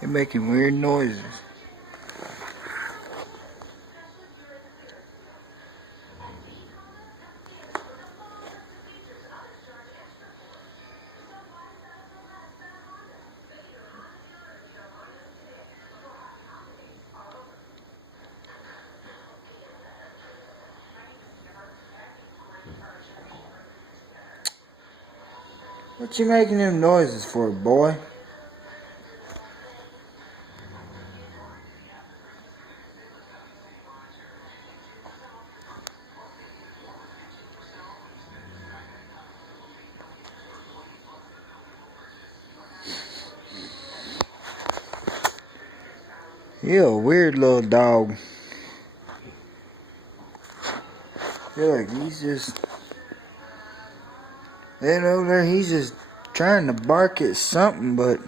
They're making weird noises. What you making them noises for, boy? You're a weird little dog. Feel like he's just that over there. He's just trying to bark at something, but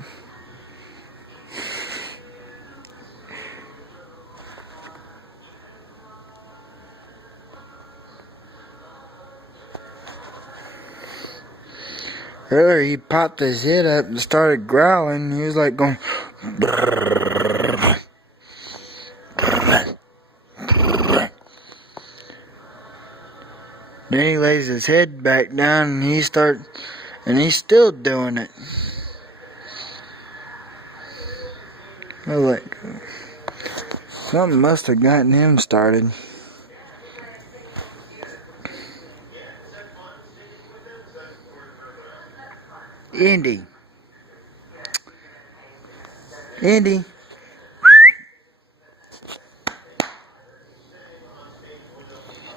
earlier he popped his head up and started growling. He was like going. Then he lays his head back down and he's still doing it. I was like, something must have gotten him started. Indy. Indy.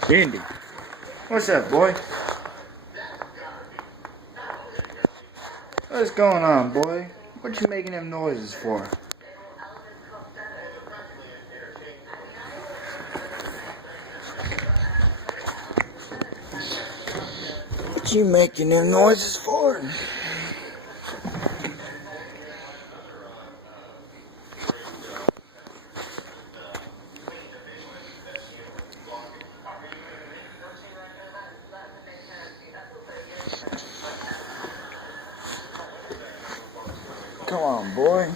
Indy. What's up, boy? What's going on, boy? What you making them noises for? What you making them noises for? Come on, boy.